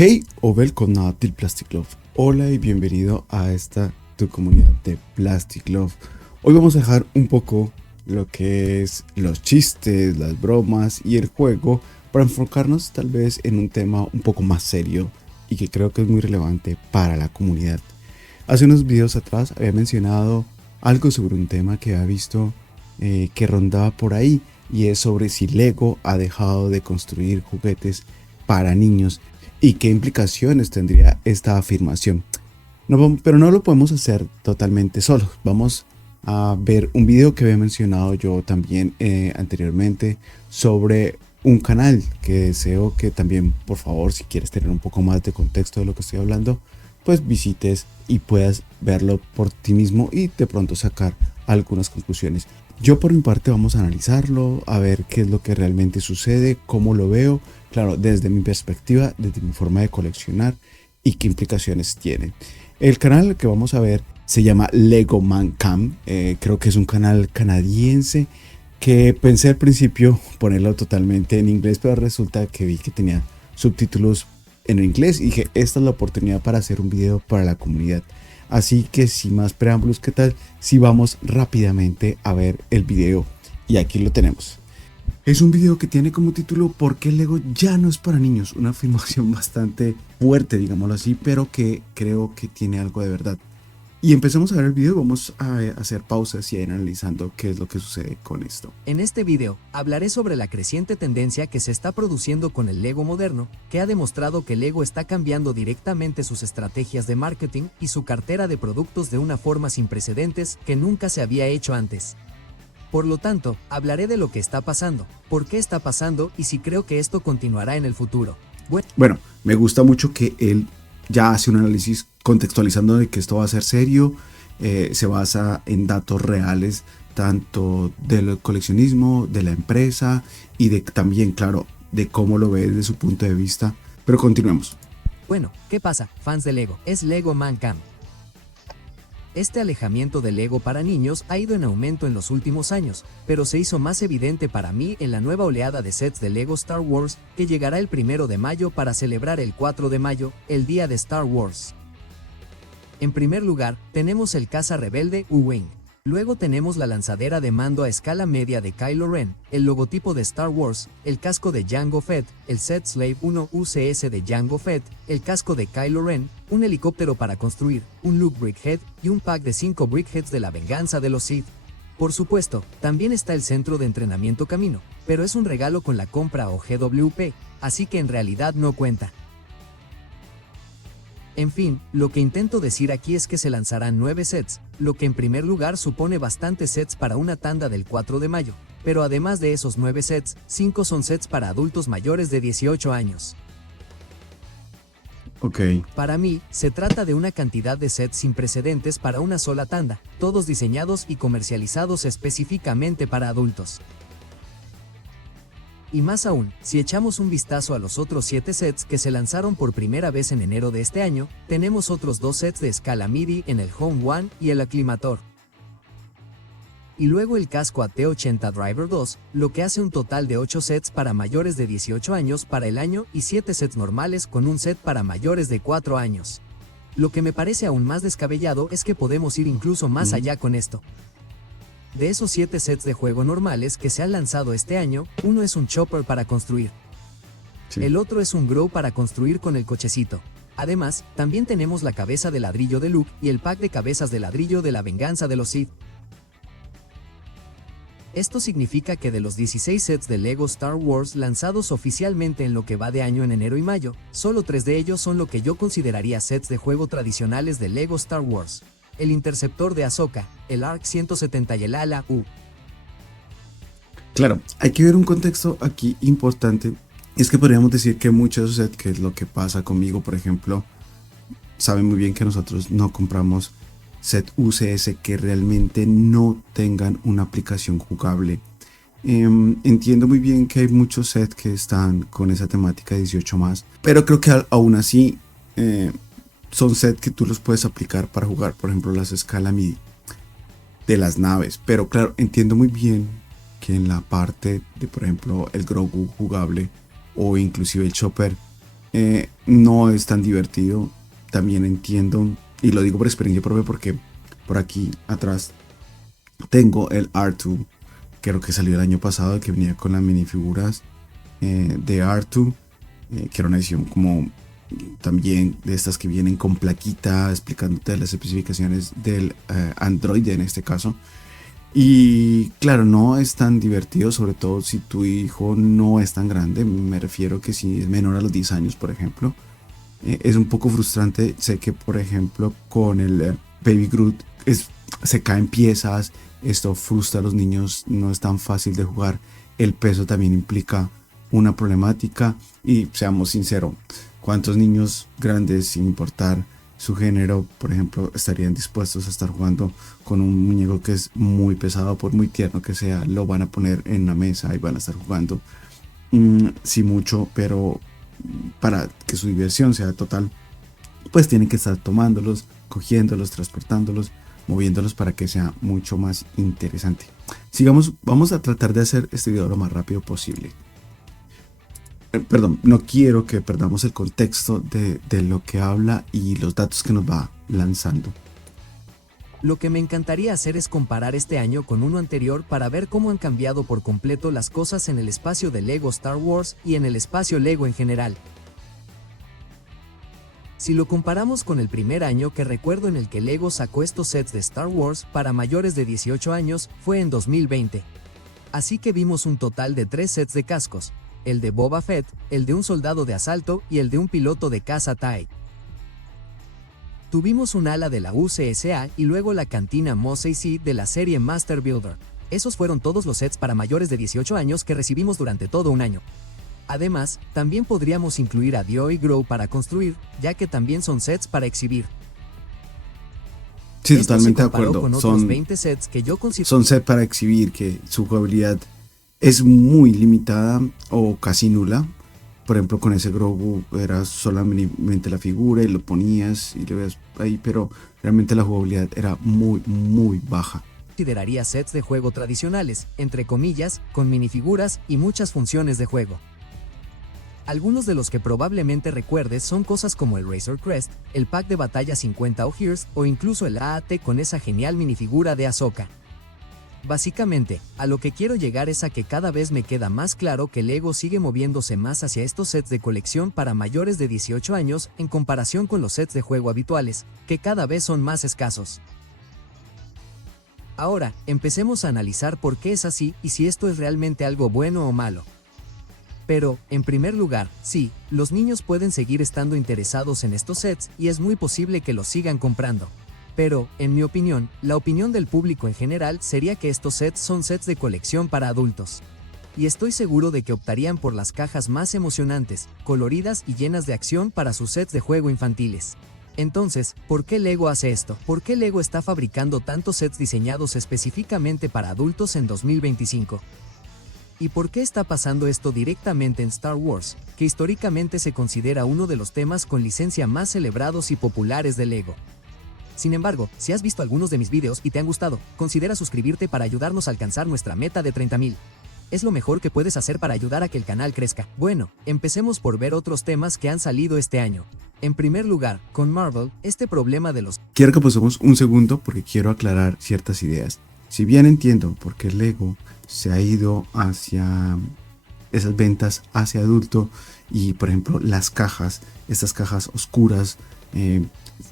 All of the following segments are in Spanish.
Hey o välkomna till Plastic Love. Hola y bienvenido a esta tu comunidad de Plastic Love. Hoy vamos a dejar un poco lo que es los chistes, las bromas y el juego para enfocarnos tal vez en un tema un poco más serio y que creo que es muy relevante para la comunidad. Hace unos videos atrás había mencionado algo sobre un tema que había visto que rondaba por ahí, y es sobre si Lego ha dejado de construir juguetes para niños y qué implicaciones tendría esta afirmación. Pero no lo podemos hacer totalmente solos. Vamos a ver un video que había mencionado yo también anteriormente sobre un canal que deseo que también, por favor, si quieres tener un poco más de contexto de lo que estoy hablando, pues visites y puedas verlo por ti mismo y de pronto sacar algunas conclusiones. Yo por mi parte vamos a analizarlo, a ver qué es lo que realmente sucede, cómo lo veo, claro, desde mi perspectiva, desde mi forma de coleccionar y qué implicaciones tiene. El canal que vamos a ver se llama Lego Man Cam, creo que es un canal canadiense que pensé al principio ponerlo totalmente en inglés, pero resulta que vi que tenía subtítulos en inglés y dije, esta es la oportunidad para hacer un video para la comunidad. Así que sin más preámbulos, ¿qué tal si vamos rápidamente a ver el video? Y aquí lo tenemos. Es un video que tiene como título ¿Por qué Lego ya no es para niños? Una afirmación bastante fuerte, digámoslo así, pero que creo que tiene algo de verdad. Y empecemos a ver el video y vamos a hacer pausas y a ir analizando qué es lo que sucede con esto. En este video, hablaré sobre la creciente tendencia que se está produciendo con el Lego moderno, que ha demostrado que Lego está cambiando directamente sus estrategias de marketing y su cartera de productos de una forma sin precedentes que nunca se había hecho antes. Por lo tanto, hablaré de lo que está pasando, por qué está pasando y si creo que esto continuará en el futuro. Bueno, me gusta mucho que él ya hace un análisis contextualizando de que esto va a ser serio, se basa en datos reales tanto del coleccionismo, de la empresa y de también, claro, de cómo lo ve desde su punto de vista. Pero continuemos. Bueno, ¿qué pasa, fans de Lego? Es Lego Man Cam. Este alejamiento de Lego para niños ha ido en aumento en los últimos años, pero se hizo más evidente para mí en la nueva oleada de sets de Lego Star Wars que llegará el 1 de mayo para celebrar el 4 de mayo, el día de Star Wars. En primer lugar, tenemos el caza rebelde U-Wing. Luego tenemos la lanzadera de mando a escala media de Kylo Ren, el logotipo de Star Wars, el casco de Jango Fett, el set Slave 1 UCS de Jango Fett, el casco de Kylo Ren, un helicóptero para construir, un Luke Brickhead y un pack de 5 Brickheads de la venganza de los Sith. Por supuesto, también está el centro de entrenamiento Camino, pero es un regalo con la compra o GWP, así que en realidad no cuenta. En fin, lo que intento decir aquí es que se lanzarán 9 sets, lo que en primer lugar supone bastantes sets para una tanda del 4 de mayo, pero además de esos 9 sets, 5 son sets para adultos mayores de 18 años. Ok. Para mí, se trata de una cantidad de sets sin precedentes para una sola tanda, todos diseñados y comercializados específicamente para adultos. Y más aún, si echamos un vistazo a los otros 7 sets que se lanzaron por primera vez en enero de este año, tenemos otros 2 sets de escala MIDI en el Home One y el Aclimator. Y luego el casco AT80 Driver 2, lo que hace un total de 8 sets para mayores de 18 años para el año y 7 sets normales con un set para mayores de 4 años. Lo que me parece aún más descabellado es que podemos ir incluso más allá con esto. De esos 7 sets de juego normales que se han lanzado este año, uno es un chopper para construir. Sí. El otro es un grow para construir con el cochecito. Además, también tenemos la cabeza de ladrillo de Luke y el pack de cabezas de ladrillo de la venganza de los Sith. Esto significa que de los 16 sets de Lego Star Wars lanzados oficialmente en lo que va de año en enero y mayo, solo 3 de ellos son lo que yo consideraría sets de juego tradicionales de Lego Star Wars. El interceptor de Ahsoka, el ARC 170 y el ala U. Claro, hay que ver un contexto aquí importante. Es que podríamos decir que muchos sets, que es lo que pasa conmigo, por ejemplo, saben muy bien que nosotros no compramos set UCS que realmente no tengan una aplicación jugable. Entiendo muy bien que hay muchos sets que están con esa temática de 18 más, pero creo que aún así son sets que tú los puedes aplicar para jugar, por ejemplo, las escala MIDI de las naves. Pero claro, entiendo muy bien que en la parte de, por ejemplo, el Grogu jugable o inclusive el Chopper, no es tan divertido. También entiendo, y lo digo por experiencia propia, porque por aquí atrás tengo el R2, creo que salió el año pasado, que venía con las minifiguras de R2, que era una edición como también de estas que vienen con plaquita explicándote las especificaciones del Android en este caso. Y claro, no es tan divertido, sobre todo si tu hijo no es tan grande. Me refiero que si es menor a los 10 años, por ejemplo, es un poco frustrante. Sé que, por ejemplo, con el Baby Groot se caen piezas, esto frustra a los niños, no es tan fácil de jugar. El peso también implica una problemática, y seamos sinceros, ¿cuántos niños grandes, sin importar su género, por ejemplo, estarían dispuestos a estar jugando con un muñeco que es muy pesado? Por muy tierno que sea, lo van a poner en la mesa y van a estar jugando? Sí, mucho, pero para que su diversión sea total, pues tienen que estar tomándolos, cogiéndolos, transportándolos, moviéndolos para que sea mucho más interesante. Sigamos, vamos a tratar de hacer este video lo más rápido posible. Perdón, no quiero que perdamos el contexto de lo que habla y los datos que nos va lanzando. Lo que me encantaría hacer es comparar este año con uno anterior para ver cómo han cambiado por completo las cosas en el espacio de Lego Star Wars y en el espacio Lego en general. Si lo comparamos con el primer año que recuerdo en el que Lego sacó estos sets de Star Wars para mayores de 18 años, fue en 2020. Así que vimos un total de 3 sets de cascos, el de Boba Fett, el de un soldado de asalto y el de un piloto de caza TIE. Tuvimos un ala de la UCSA y luego la cantina Mos Eisley de la serie Master Builder. Esos fueron todos los sets para mayores de 18 años que recibimos durante todo un año. Además, también podríamos incluir a Dio y Grow para construir, ya que también son sets para exhibir. Sí, totalmente de acuerdo. Con otros 20 sets que yo considero son sets para exhibir, que su jugabilidad es muy limitada o casi nula. Por ejemplo, con ese Grogu era solamente la figura y lo ponías y lo ves ahí, pero realmente la jugabilidad era muy baja. Consideraría sets de juego tradicionales, entre comillas, con minifiguras y muchas funciones de juego. Algunos de los que probablemente recuerdes son cosas como el Razor Crest, el pack de batalla 50 O'Hears o incluso el AAT con esa genial minifigura de Ahsoka. Básicamente, a lo que quiero llegar es a que cada vez me queda más claro que Lego sigue moviéndose más hacia estos sets de colección para mayores de 18 años en comparación con los sets de juego habituales, que cada vez son más escasos. Ahora, empecemos a analizar por qué es así y si esto es realmente algo bueno o malo. Pero, en primer lugar, sí, los niños pueden seguir estando interesados en estos sets y es muy posible que los sigan comprando. Pero, en mi opinión, la opinión del público en general sería que estos sets son sets de colección para adultos. Y estoy seguro de que optarían por las cajas más emocionantes, coloridas y llenas de acción para sus sets de juego infantiles. Entonces, ¿por qué Lego hace esto? ¿Por qué Lego está fabricando tantos sets diseñados específicamente para adultos en 2025? ¿Y por qué está pasando esto directamente en Star Wars, que históricamente se considera uno de los temas con licencia más celebrados y populares de Lego? Sin embargo, si has visto algunos de mis videos y te han gustado, considera suscribirte para ayudarnos a alcanzar nuestra meta de 30,000. Es lo mejor que puedes hacer para ayudar a que el canal crezca. Bueno, empecemos por ver otros temas que han salido este año. En primer lugar, con Marvel, este problema de los... Quiero que pausemos un segundo porque quiero aclarar ciertas ideas. Si bien entiendo por qué Lego se ha ido hacia esas ventas hacia adulto y, por ejemplo, las cajas, estas cajas oscuras,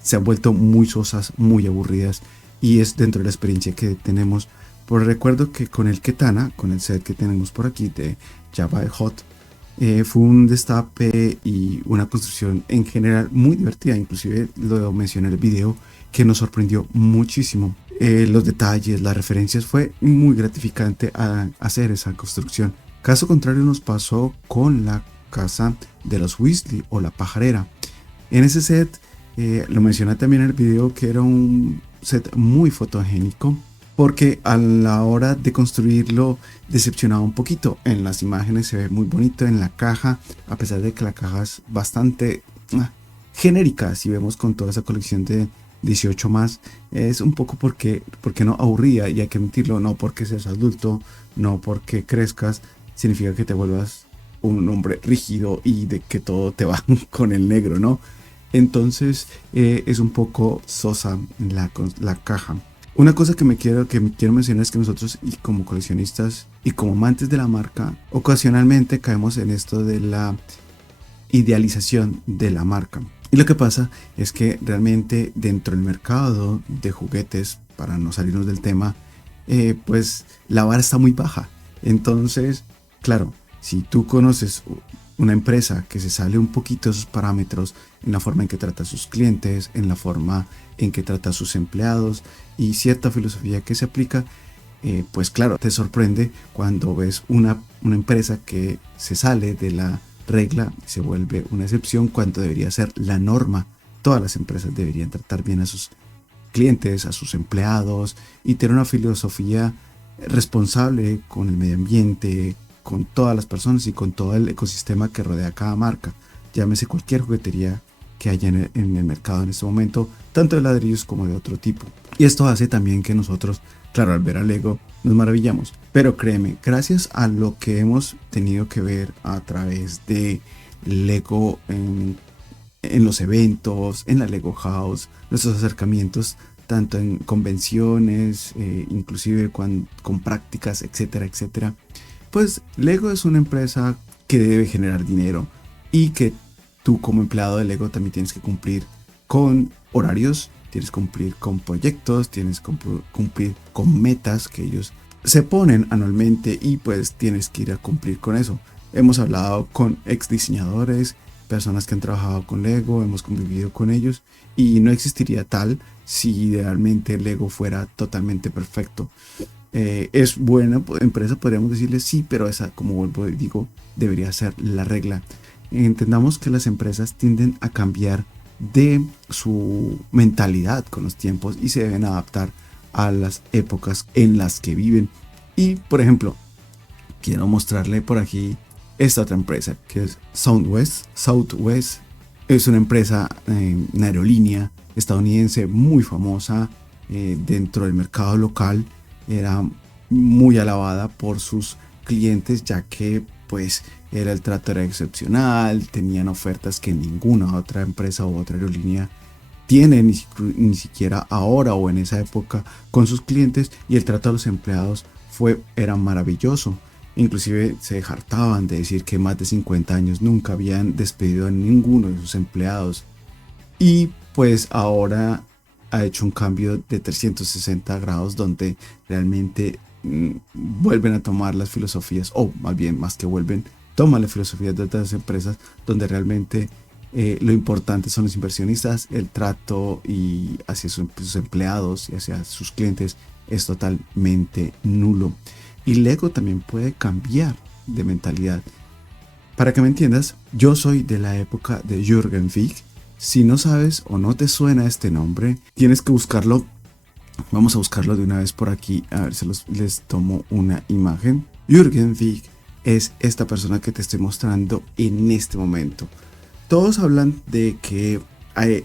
se han vuelto muy sosas, muy aburridas, y es dentro de la experiencia que tenemos. Pues recuerdo que con el Ketana, con el set que tenemos por aquí de Jabba the Hutt, fue un destape y una construcción en general muy divertida. Inclusive lo mencioné en el video, que nos sorprendió muchísimo. Los detalles, las referencias, fue muy gratificante a hacer esa construcción. Caso contrario nos pasó con la casa de los Weasley o la pajarera. En ese set, lo mencioné también en el video, que era un set muy fotogénico, porque a la hora de construirlo decepcionaba un poquito. En las imágenes se ve muy bonito, en la caja, a pesar de que la caja es bastante genérica, si vemos con toda esa colección de 18 más, es un poco porque no aburrida, y hay que admitirlo, no porque seas adulto, no porque crezcas, significa que te vuelvas un hombre rígido y de que todo te va con el negro, ¿no? Entonces es un poco sosa la caja. Una cosa que me quiero mencionar es que nosotros, y como coleccionistas y como amantes de la marca, ocasionalmente caemos en esto de la idealización de la marca. Y lo que pasa es que realmente dentro del mercado de juguetes, para no salirnos del tema, pues la vara está muy baja. Entonces, claro, si tú conoces una empresa que se sale un poquito de esos parámetros en la forma en que trata a sus clientes, en la forma en que trata a sus empleados y cierta filosofía que se aplica, pues claro, te sorprende cuando ves una empresa que se sale de la regla, se vuelve una excepción cuando debería ser la norma. Todas las empresas deberían tratar bien a sus clientes, a sus empleados, y tener una filosofía responsable con el medio ambiente, con todas las personas y con todo el ecosistema que rodea a cada marca. Llámese cualquier juguetería que haya en el mercado en este momento, tanto de ladrillos como de otro tipo. Y esto hace también que nosotros, claro, al ver a Lego nos maravillamos. Pero créeme, gracias a lo que hemos tenido que ver a través de Lego en los eventos, en la Lego House, nuestros acercamientos tanto en convenciones, inclusive con prácticas, etcétera, etcétera, pues Lego es una empresa que debe generar dinero, y que tú como empleado de Lego también tienes que cumplir con horarios, tienes que cumplir con proyectos, tienes que cumplir con metas que ellos se ponen anualmente, y pues tienes que ir a cumplir con eso. Hemos hablado con ex diseñadores, personas que han trabajado con Lego, hemos convivido con ellos, y no existiría tal si idealmente Lego fuera totalmente perfecto. Es buena empresa, podríamos decirle sí, pero esa, como vuelvo y digo, debería ser la regla. Entendamos que las empresas tienden a cambiar de su mentalidad con los tiempos y se deben adaptar a las épocas en las que viven. Y por ejemplo, quiero mostrarle por aquí esta otra empresa que es Southwest. Southwest es una empresa, una aerolínea estadounidense muy famosa dentro del mercado local. Era muy alabada por sus clientes, ya que pues el trato era excepcional, tenían ofertas que ninguna otra empresa u otra aerolínea tiene, ni siquiera ahora o en esa época con sus clientes, y el trato a los empleados era maravilloso. Inclusive se hartaban de decir que más de 50 años nunca habían despedido a ninguno de sus empleados, y pues ahora ha hecho un cambio de 360 grados donde realmente vuelven a tomar las filosofías, o más bien, más que vuelven, toman las filosofías de otras empresas, donde realmente lo importante son los inversionistas, el trato y hacia sus empleados y hacia sus clientes es totalmente nulo. Y Lego también puede cambiar de mentalidad. Para que me entiendas, yo soy de la época de Jürgen Vig. Si no sabes o no te suena este nombre, tienes que buscarlo. Vamos a buscarlo de una vez por aquí. A ver si les tomo una imagen. Jürgen Vig es esta persona que te estoy mostrando en este momento. Todos hablan de que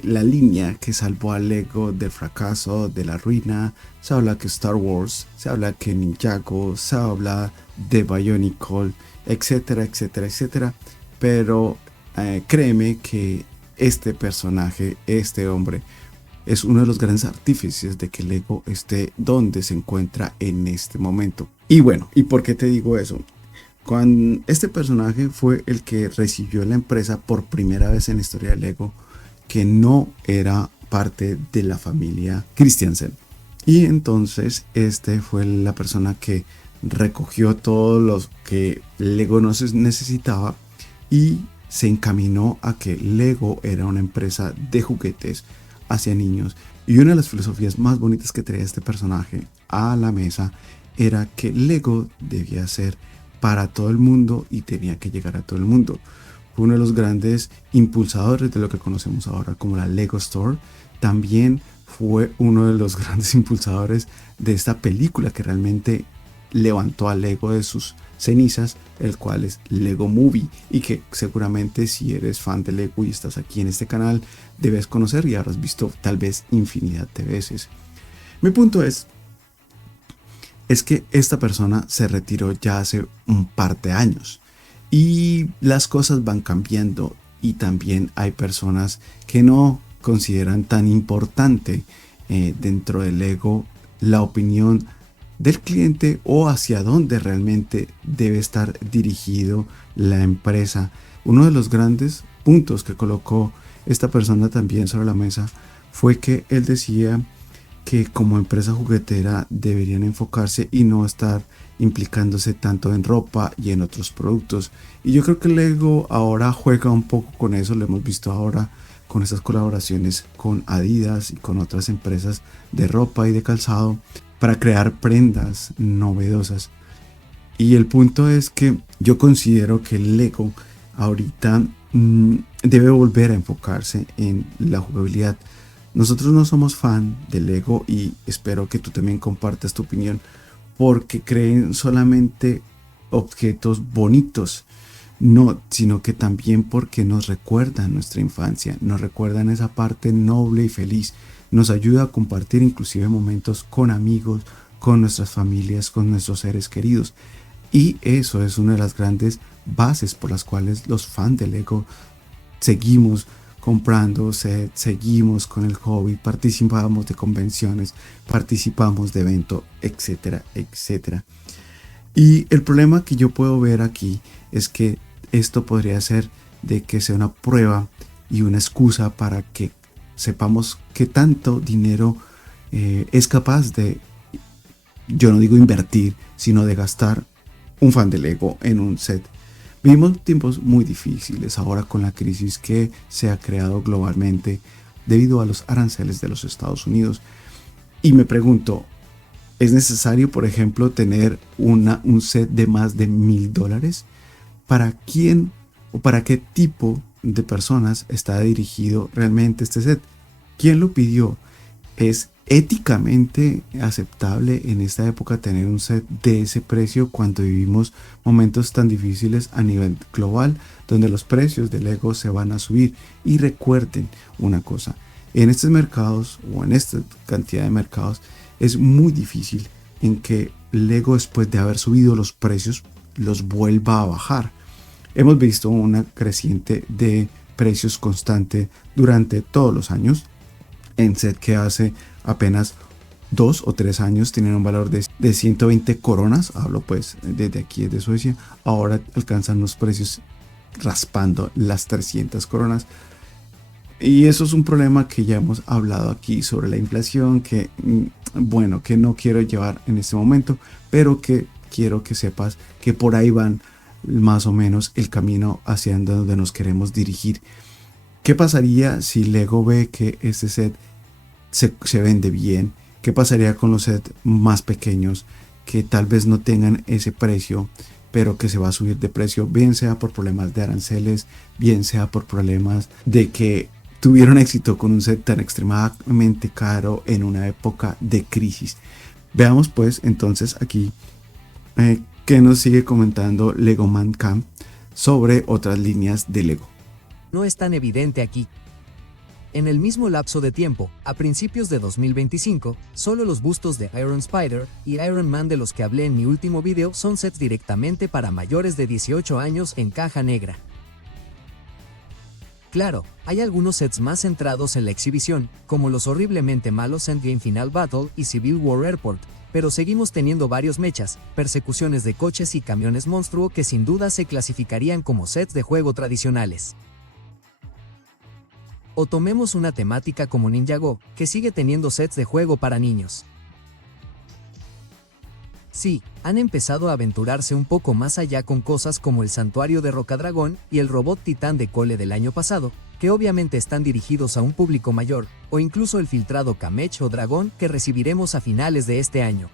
la línea que salvó a Lego del fracaso, de la ruina. Se habla que Star Wars, se habla que Ninjago, se habla de Bionicle, etcétera, etcétera, etcétera. Pero créeme que este personaje, este hombre, es uno de los grandes artífices de que Lego esté donde se encuentra en este momento. Y bueno, ¿y por qué te digo eso? Cuando este personaje fue el que recibió la empresa por primera vez en la historia de Lego, que no era parte de la familia Christiansen. Y entonces este fue la persona que recogió todo lo que Lego no necesitaba y se encaminó a que Lego era una empresa de juguetes hacia niños. Y una de las filosofías más bonitas que traía este personaje a la mesa era que Lego debía ser para todo el mundo y tenía que llegar a todo el mundo. Fue uno de los grandes impulsadores de lo que conocemos ahora como la Lego Store. También fue uno de los grandes impulsadores de esta película que realmente levantó a Lego de sus cenizas, el cual es Lego Movie, y que seguramente si eres fan de Lego y estás aquí en este canal debes conocer y habrás visto tal vez infinidad de veces. Mi punto es que esta persona se retiró ya hace un par de años y las cosas van cambiando, y también hay personas que no consideran tan importante dentro del Lego la opinión del cliente o hacia dónde realmente debe estar dirigido la empresa. Uno de los grandes puntos que colocó esta persona también sobre la mesa fue que él decía que como empresa juguetera deberían enfocarse y no estar implicándose tanto en ropa y en otros productos. Y yo creo que Lego ahora juega un poco con eso, lo hemos visto ahora con estas colaboraciones con Adidas y con otras empresas de ropa y de calzado para crear prendas novedosas. Y el punto es que yo considero que Lego ahorita debe volver a enfocarse en la jugabilidad. Nosotros no somos fan de Lego y espero que tú también compartas tu opinión, porque creen solamente objetos bonitos, no, sino que también porque nos recuerdan nuestra infancia, nos recuerdan esa parte noble y feliz, nos ayuda a compartir inclusive momentos con amigos, con nuestras familias, con nuestros seres queridos. Y eso es una de las grandes bases por las cuales los fans de Lego seguimos comprando sets, seguimos con el hobby, participamos de convenciones, participamos de eventos, etcétera, etcétera. Y el problema que yo puedo ver aquí es que esto podría ser de que sea una prueba y una excusa para que sepamos qué tanto dinero es capaz de, yo no digo invertir, sino de gastar un fan de Lego en un set. Vivimos tiempos muy difíciles ahora con la crisis que se ha creado globalmente debido a los aranceles de los Estados Unidos. Y me pregunto, ¿es necesario, por ejemplo, tener un set de más de $1000? ¿Para quién o para qué tipo de personas está dirigido realmente este set? ¿Quién lo pidió? ¿Es éticamente aceptable en esta época tener un set de ese precio cuando vivimos momentos tan difíciles a nivel global donde los precios de Lego se van a subir? Y recuerden una cosa, en estos mercados o en esta cantidad de mercados es muy difícil en que Lego, después de haber subido los precios, los vuelva a bajar. Hemos visto una creciente de precios constante durante todos los años en set que hace apenas 2 o 3 años tenían un valor de 120 coronas, hablo pues desde aquí, desde Suecia, ahora alcanzan los precios raspando las 300 coronas. Y eso es un problema que ya hemos hablado aquí sobre la inflación, que bueno, que no quiero llevar en este momento, pero que quiero que sepas que por ahí van más o menos el camino hacia donde nos queremos dirigir. ¿Qué pasaría si Lego ve que este set se vende bien? ¿Qué pasaría con los sets más pequeños que tal vez no tengan ese precio, pero que se va a subir de precio, bien sea por problemas de aranceles, bien sea por problemas de que tuvieron éxito con un set tan extremadamente caro en una época de crisis? Veamos pues entonces aquí que nos sigue comentando Lego Man Camp sobre otras líneas de Lego. No es tan evidente aquí. En el mismo lapso de tiempo, a principios de 2025, solo los bustos de Iron Spider y Iron Man de los que hablé en mi último video son sets directamente para mayores de 18 años en caja negra. Claro, hay algunos sets más centrados en la exhibición, como los horriblemente malos Endgame Final Battle y Civil War Airport, pero seguimos teniendo varios mechas, persecuciones de coches y camiones monstruo que sin duda se clasificarían como sets de juego tradicionales. O tomemos una temática como Ninjago, que sigue teniendo sets de juego para niños. Sí, han empezado a aventurarse un poco más allá con cosas como el Santuario de Rocadragón y el Robot Titán de Cole del año pasado, que obviamente están dirigidos a un público mayor, o incluso el filtrado Kamech o Dragón que recibiremos a finales de este año.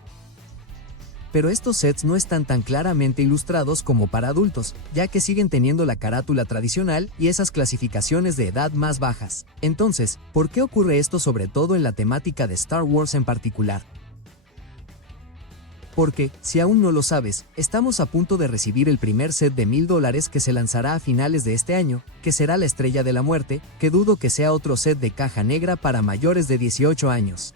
Pero estos sets no están tan claramente ilustrados como para adultos, ya que siguen teniendo la carátula tradicional y esas clasificaciones de edad más bajas. Entonces, ¿por qué ocurre esto sobre todo en la temática de Star Wars en particular? Porque, si aún no lo sabes, estamos a punto de recibir el primer set de $1000 que se lanzará a finales de este año, que será la Estrella de la Muerte, que dudo que sea otro set de caja negra para mayores de 18 años.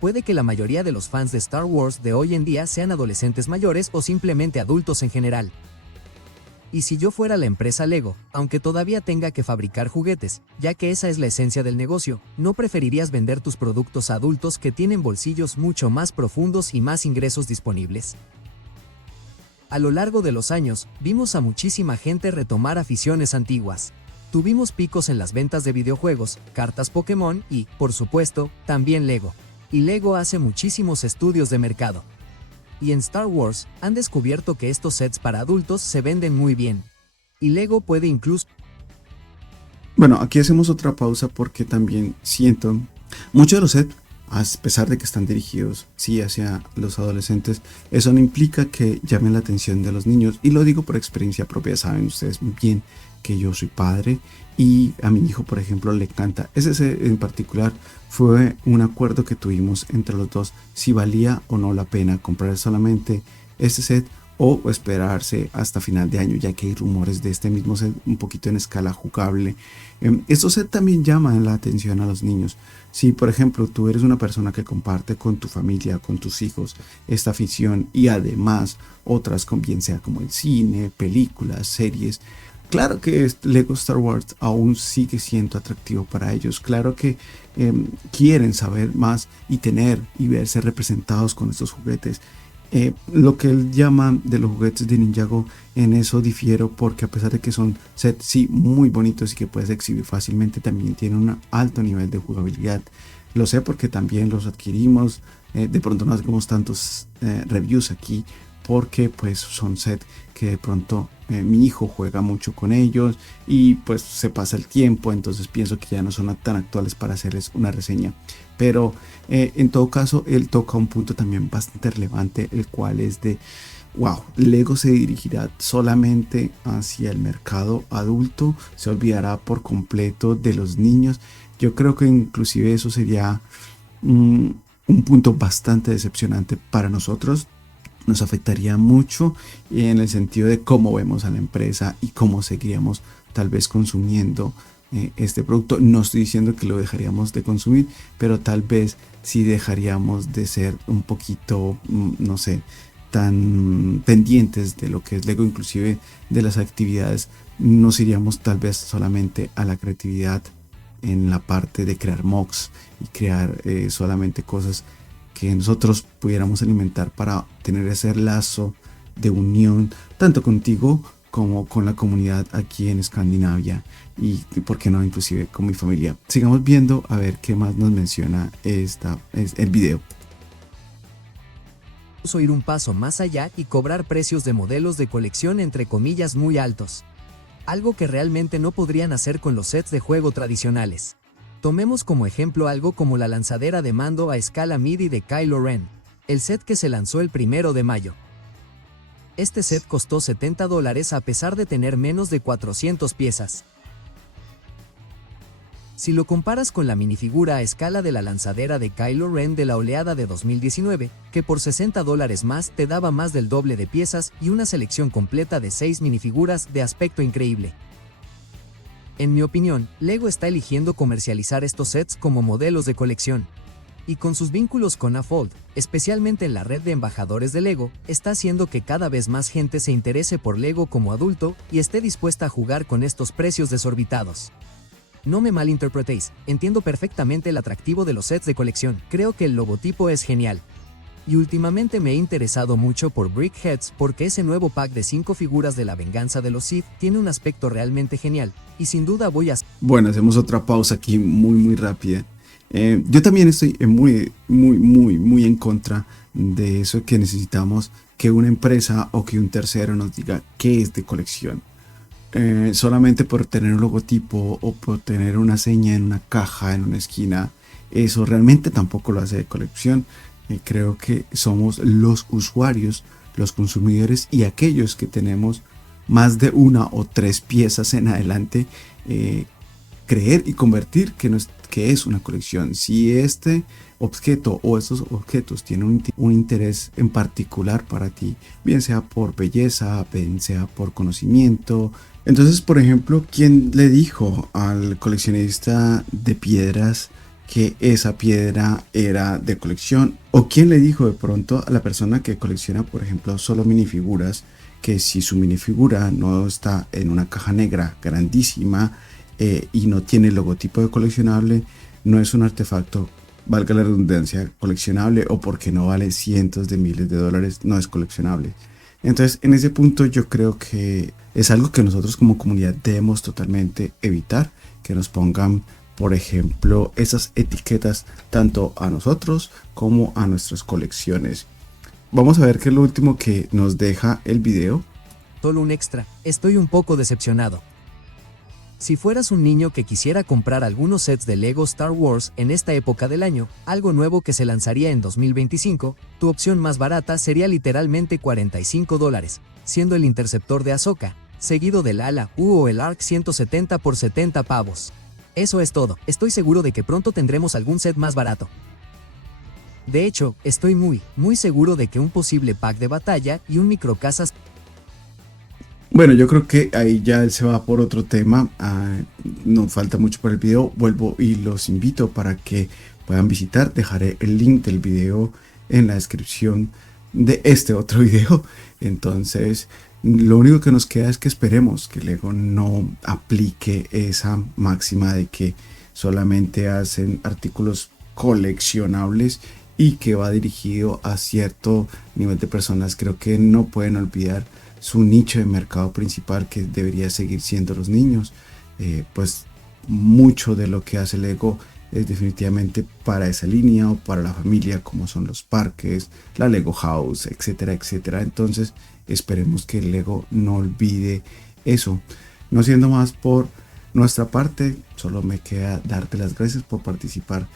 Puede que la mayoría de los fans de Star Wars de hoy en día sean adolescentes mayores o simplemente adultos en general. Y si yo fuera la empresa Lego, aunque todavía tenga que fabricar juguetes, ya que esa es la esencia del negocio, ¿no preferirías vender tus productos a adultos que tienen bolsillos mucho más profundos y más ingresos disponibles? A lo largo de los años, vimos a muchísima gente retomar aficiones antiguas. Tuvimos picos en las ventas de videojuegos, cartas Pokémon y, por supuesto, también Lego. Y Lego hace muchísimos estudios de mercado. Y en Star Wars, han descubierto que estos sets para adultos se venden muy bien. Y Lego puede incluso... Bueno, aquí hacemos otra pausa porque también siento, muchos de los sets, a pesar de que están dirigidos, sí, hacia los adolescentes, eso no implica que llamen la atención de los niños. Y lo digo por experiencia propia, saben ustedes muy bien que yo soy padre y a mi hijo, por ejemplo, le encanta. Ese set en particular fue un acuerdo que tuvimos entre los dos, si valía o no la pena comprar solamente este set o esperarse hasta final de año, ya que hay rumores de este mismo set un poquito en escala jugable. Estos sets también llaman la atención a los niños. Si por ejemplo tú eres una persona que comparte con tu familia, con tus hijos, esta afición y además otras, bien sea como el cine, películas, series, claro que Lego Star Wars aún sigue siendo atractivo para ellos. Claro que quieren saber más y tener y verse representados con estos juguetes. Lo que él llama de los juguetes de Ninjago, en eso difiero, porque a pesar de que son sets sí muy bonitos y que puedes exhibir fácilmente, también tienen un alto nivel de jugabilidad. Lo sé porque también los adquirimos. De pronto no hacemos tantos reviews aquí porque pues son sets que de pronto mi hijo juega mucho con ellos y pues se pasa el tiempo, entonces pienso que ya no son tan actuales para hacerles una reseña. Pero en todo caso él toca un punto también bastante relevante, el cual es de wow, Lego se dirigirá solamente hacia el mercado adulto, se olvidará por completo de los niños. Yo creo que inclusive eso sería un punto bastante decepcionante para nosotros. Nos afectaría mucho en el sentido de cómo vemos a la empresa y cómo seguiríamos tal vez consumiendo este producto. No estoy diciendo que lo dejaríamos de consumir, pero tal vez sí dejaríamos de ser un poquito, no sé, tan pendientes de lo que es Lego, inclusive de las actividades. Nos iríamos tal vez solamente a la creatividad en la parte de crear mocks y crear solamente cosas que nosotros pudiéramos alimentar para tener ese lazo de unión tanto contigo como con la comunidad aquí en Escandinavia y por qué no inclusive con mi familia. Sigamos viendo a ver qué más nos menciona el video. Ir un paso más allá y cobrar precios de modelos de colección entre comillas muy altos. Algo que realmente no podrían hacer con los sets de juego tradicionales. Tomemos como ejemplo algo como la lanzadera de mando a escala MIDI de Kylo Ren, el set que se lanzó el 1 de mayo. Este set costó $70 a pesar de tener menos de 400 piezas. Si lo comparas con la minifigura a escala de la lanzadera de Kylo Ren de la oleada de 2019, que por $60 más te daba más del doble de piezas y una selección completa de 6 minifiguras de aspecto increíble. En mi opinión, Lego está eligiendo comercializar estos sets como modelos de colección. Y con sus vínculos con AFOLD, especialmente en la red de embajadores de Lego, está haciendo que cada vez más gente se interese por Lego como adulto y esté dispuesta a jugar con estos precios desorbitados. No me malinterpretéis, entiendo perfectamente el atractivo de los sets de colección, creo que el logotipo es genial. Y últimamente me he interesado mucho por Brickheads porque ese nuevo pack de 5 figuras de la venganza de los Sith tiene un aspecto realmente genial, y sin duda voy a... Bueno, hacemos otra pausa aquí muy rápida. Yo también estoy muy en contra de eso, que necesitamos que una empresa o que un tercero nos diga qué es de colección. Solamente por tener un logotipo o por tener una seña en una caja, en una esquina, eso realmente tampoco lo hace de colección. Creo que somos los usuarios, los consumidores y aquellos que tenemos más de una o tres piezas en adelante, creer y convertir que es una colección. Si este objeto o estos objetos tienen un interés en particular para ti, bien sea por belleza, bien sea por conocimiento. Entonces, por ejemplo, ¿quién le dijo al coleccionista de piedras que esa piedra era de colección? ¿O quién le dijo de pronto a la persona que colecciona, por ejemplo, solo minifiguras, que si su minifigura no está en una caja negra grandísima y no tiene el logotipo de coleccionable, no es un artefacto, valga la redundancia, coleccionable, o porque no vale cientos de miles de dólares, no es coleccionable? Entonces, en ese punto yo creo que es algo que nosotros como comunidad debemos totalmente evitar, que nos pongan, por ejemplo, esas etiquetas tanto a nosotros como a nuestras colecciones. Vamos a ver qué es lo último que nos deja el video. Solo un extra, estoy un poco decepcionado. Si fueras un niño que quisiera comprar algunos sets de Lego Star Wars en esta época del año, algo nuevo que se lanzaría en 2025, tu opción más barata sería literalmente $45, siendo el interceptor de Ahsoka, seguido del ala U o el ARC 170 por 70 pavos. Eso es todo, estoy seguro de que pronto tendremos algún set más barato. De hecho, estoy muy seguro de que un posible pack de batalla y un microcasas. Bueno, yo creo que ahí ya él se va por otro tema. No falta mucho para el video. Vuelvo y los invito para que puedan visitar. Dejaré el link del video en la descripción de este otro video. Entonces, lo único que nos queda es que esperemos que Lego no aplique esa máxima de que solamente hacen artículos coleccionables y que va dirigido a cierto nivel de personas. Creo que no pueden olvidar su nicho de mercado principal, que debería seguir siendo los niños. Pues mucho de lo que hace Lego es definitivamente para esa línea o para la familia, como son los parques, la Lego House, etcétera, etcétera. Entonces esperemos que Lego no olvide eso. No siendo más por nuestra parte, solo me queda darte las gracias por participar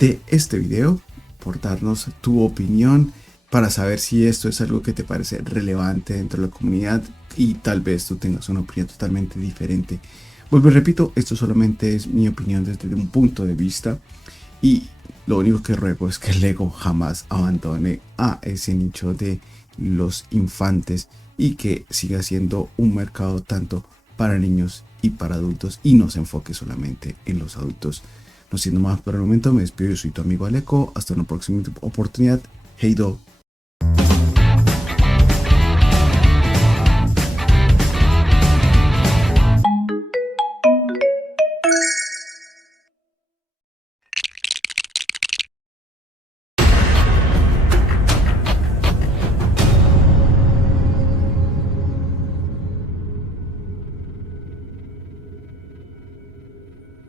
de este video, por darnos tu opinión, para saber si esto es algo que te parece relevante dentro de la comunidad y tal vez tú tengas una opinión totalmente diferente. Vuelvo y repito, esto solamente es mi opinión desde un punto de vista, y lo único que ruego es que Lego jamás abandone a ese nicho de los infantes y que siga siendo un mercado tanto para niños y para adultos y no se enfoque solamente en los adultos. No siendo más por el momento, me despido. Yo soy tu amigo Aleco. Hasta una próxima oportunidad. Heido.